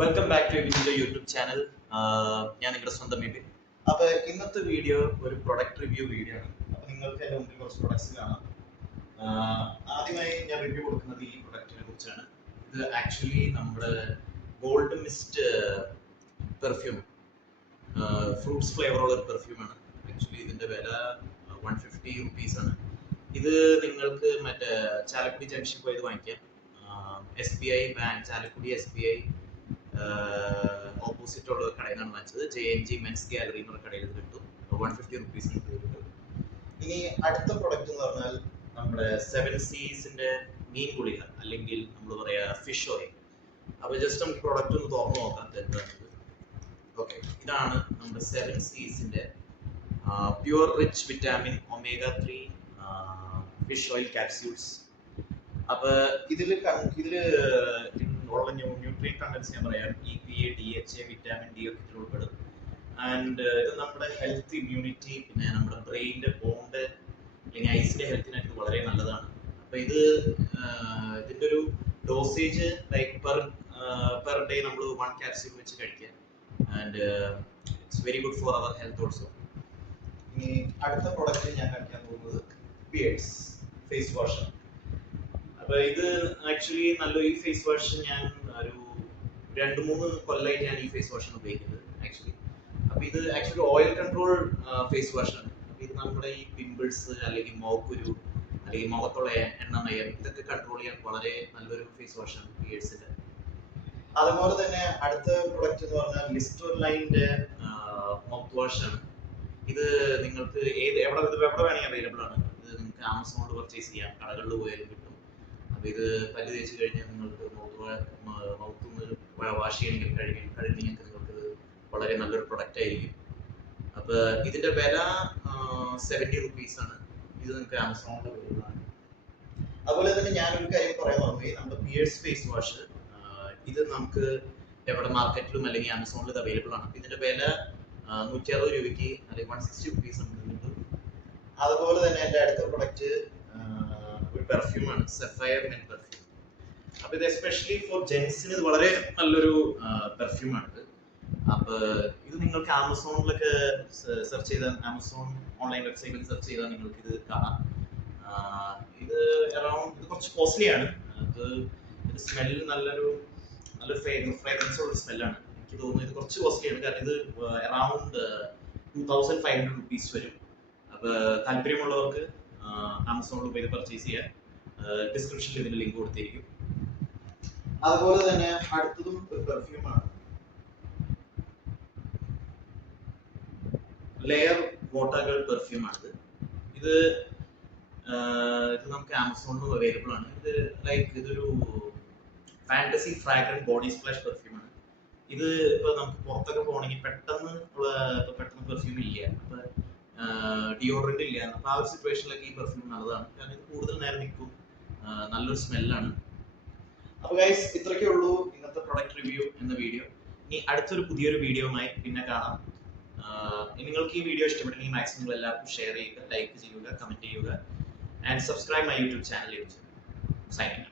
Welcome back to എബിജിന്റെ YouTube channel. ഞാൻ നിങ്ങളുടെ സ്വന്തം എബിൻ. അപ്പോൾ ഇന്നത്തെ വീഡിയോ ഒരു പ്രൊഡക്റ്റ് റിവ്യൂ വീഡിയോ ആണ്. അപ്പോൾ നിങ്ങൾക്ക് എൻ്റെ മുമ്പിൽ കുറച്ച് പ്രൊഡക്ട്സ് കാണാം. ആദ്യമായി ഞാൻ റിവ്യൂ കൊടുക്കുന്നത് ഈ പ്രൊഡക്റ്റിനെ കുറിച്ചാണ്. ഇത് ആക്ച്വലി നമ്മുടെ ഗോൾഡ് മിസ്റ്റ് പെർഫ്യൂം, ഫ്രൂട്ട്സ് ഫ്ലേവറുള്ള ഒരു പെർഫ്യൂമാണ്. ആക്ച്വലി ഇതിൻ്റെ വില 150 റുപ്പീസാണ്. ഇത് നിങ്ങൾക്ക് മറ്റേ ചാലക്കുടി ജംഗ്ഷൻ പോയത് വാങ്ങിക്കാം. SBI bank, Chalakudy SBI opposite ഉള്ള കടയിൽ നിന്നാണ് വാങ്ങിച്ചത്. JNG മെൻസ് ഗാലറി എന്നുള്ള കടയിൽ ഇത് കിട്ടും. 150 റുപ്പീസിന് കിട്ടും. ഇനി അടുത്ത പ്രൊഡക്റ്റ് എന്ന് പറഞ്ഞാൽ നമ്മുടെ 7 സീസിന്റെ മീൻ ഗുളിക, അല്ലെങ്കിൽ നമ്മൾ പറയാ ഫിഷ് ഓയിൽ. അപ്പോൾ ജസ്റ്റ് നമുക്ക് പ്രൊഡക്റ്റ് ഒന്ന് തുറന്നു നോക്കാം എന്താണ്. ഓക്കെ, ഇതാണ് നമ്മുടെ 7 സീസിന്റെ pure rich vitamin omega-3 fish oil capsules. അപ്പൊ ഇതില് ഉള്ള ന്യൂട്രിയൻ കണ്ടൻസ് ഞാൻ പറയാം. EPA, DHA, വിറ്റാമിൻ ഡി ഒക്കെ ഉൾപ്പെടും. ആൻഡ് ഇത് നമ്മുടെ ഹെൽത്ത്, ഇമ്മ്യൂണിറ്റി, പിന്നെ നമ്മുടെ ബ്രെയിനിന്റെ ബോണ്ട് അല്ലെങ്കിൽ ഐസിന്റെ ഹെൽത്തിനായിട്ട് വളരെ നല്ലതാണ്. അപ്പൊ ഇതിന്റെ ഒരു ഡോസേജ് ലൈക്ക് പെർ ഡേ നമ്മൾ 1 ക്യാപ്സ്യൂൾ വെച്ച് കഴിക്കാം. And it's very good for our health also. ഇനി അടുത്ത പ്രൊഡക്റ്റ് ഞാൻ കാണിക്കാൻ പോകുന്നത് പിയേഴ്സ് ഫേസ് വാഷ്. അപ്പൊ ഇത് ആക്ച്വലി ഈ ഫേസ് വാഷ് ഞാൻ ഒരു 2-3 കൊല്ലമായിട്ട് ഞാൻ ഈ ഫേസ് വാഷാണ് ഉപയോഗിക്കുന്നത് ആക്ച്വലി. അപ്പൊ ഇത് ആക്ച്വലി ഓയിൽ കൺട്രോൾ ഫേസ് വാഷാണ്. അപ്പൊ ഇത് നമ്മുടെ ഈ പിമ്പിൾസ് അല്ലെങ്കിൽ മുഖക്കുരു അല്ലെങ്കിൽ മുഖത്തുള്ള എണ്ണമയം ഇതൊക്കെ കൺട്രോൾ ചെയ്യാൻ വളരെ നല്ലൊരു ഫേസ് വാഷാണ് പിയേഴ്സിന്റെ. അതുപോലെ തന്നെ അടുത്ത പ്രൊഡക്റ്റ് എന്ന് പറഞ്ഞാൽ ലിസ്റ്റർലൈൻ്റെ മൗത്ത് വാഷാണ്. ഇത് നിങ്ങൾക്ക് എവിടെ വേണമെങ്കിൽ അവൈലബിൾ ആണ്. ഇത് നിങ്ങൾക്ക് ആമസോണിൽ പർച്ചേസ് ചെയ്യാം, കടകളിൽ പോയാലും കിട്ടും. അപ്പോൾ ഇത് പല്ല് തേച്ച് കഴിഞ്ഞാൽ നിങ്ങൾക്ക് മൗത്ത് വാഷ് ചെയ്യണമെങ്കിൽ കഴുകണമെങ്കിൽ നിങ്ങൾക്ക് വളരെ നല്ലൊരു പ്രൊഡക്റ്റ് ആയിരിക്കും. അപ്പോൾ ഇതിന്റെ വില 70 റുപ്പീസാണ്. ഇത് നിങ്ങൾക്ക് ആമസോണിൽ അവൈലബിൾ ആണ്. അതുപോലെ തന്നെ ഞാനൊരു കാര്യം പറയാൻ മറന്നുപോയി. നമ്മുടെ പിയേഴ്സ് ഫേസ് വാഷ് ഇത് നമുക്ക് എവിടെ മാർക്കറ്റിലും അല്ലെങ്കിൽ ആമസോണിൽ ഇത് അവൈലബിൾ ആണ്. ഇതിന്റെ വില 160 രൂപയ്ക്ക് അല്ലെങ്കിൽ 160 റുപ്പീസ് നമുക്ക് കിട്ടും. അതുപോലെ തന്നെ എൻ്റെ അടുത്ത പ്രൊഡക്റ്റ് ഒരു പെർഫ്യൂമാണ്, സഫയർ മെൻ പെർഫ്യൂം. അപ്പൊ ഇത് എസ്പെഷ്യലി ഫോർ ജെൻസിന് ഇത് വളരെ നല്ലൊരു പെർഫ്യൂമാണ്. അപ്പൊ ഇത് നിങ്ങൾക്ക് ആമസോണിലൊക്കെ സെർച്ച് ചെയ്താൽ, ആമസോൺ ഓൺലൈൻ വെബ്സൈറ്റിൽ സെർച്ച് ചെയ്താൽ നിങ്ങൾക്ക് ഇത് കാണാം. ഇത് കുറച്ച് കോസ്റ്റ്ലി ആണ്. ഇത് സ്മെല്ല് നല്ലൊരു ഫ്രാഗ്രൻസ് ഉള്ള സ്മെല്ലാണ്. എനിക്ക് തോന്നുന്നു ഇത് കുറച്ച് കോസ്റ്റ്ലി ആണ്. കാരണം ഇത് അറൌണ്ട് 2500 റുപ്പീസ് വരും. അപ്പൊ താല്പര്യമുള്ളവർക്ക് ആമസോണിൽ പോയി പർച്ചേസ് ചെയ്യാൻ ഡിസ്ക്രിപ്ഷനിൽ ഇതിന്റെ ലിങ്ക് കൊടുത്തിരിക്കും. അതുപോലെ തന്നെ അടുത്തതും ഒരു പെർഫ്യൂമാണ്, ലെയർ വോട്ടഗൾ പെർഫ്യൂമാണിത്. ഇത് നമുക്ക് ആമസോണിലും അവൈലബിൾ ആണ്. ഇതൊരു ഫാന്റസി ഫ്രാഗ്രന്റ് ബോഡി സ്പ്ലാഷ് പെർഫ്യൂമാണ്. ഇത് ഇപ്പൊ നമുക്ക് പുറത്തൊക്കെ പോകണമെങ്കിൽ പെട്ടെന്ന് പെർഫ്യൂം ഇല്ല, അപ്പൊ ഡിയോഡറന്റ് ഇല്ല. അപ്പൊ ആ ഒരു സിറ്റുവേഷനിലൊക്കെ ഈ പെർഫ്യൂം നല്ലതാണ്. കാരണം ഇത് കൂടുതൽ നേരം നിൽക്കും, നല്ലൊരു സ്മെല്ലാണ്. അപ്പൊ ഗൈസ്, ഇത്രയൊക്കെ ഉള്ളൂ ഇന്നത്തെ പ്രൊഡക്റ്റ് റിവ്യൂ എന്ന വീഡിയോ. ഇനി അടുത്തൊരു പുതിയൊരു വീഡിയോയുമായി പിന്നെ കാണാം. നിങ്ങൾക്ക് ഈ വീഡിയോ ഇഷ്ടപ്പെട്ടെങ്കിൽ മാക്സിമം നിങ്ങൾ എല്ലാവർക്കും ഷെയർ ചെയ്യുക, ലൈക്ക് ചെയ്യുക, കമന്റ് ചെയ്യുക, and subscribe my YouTube channel. Signing.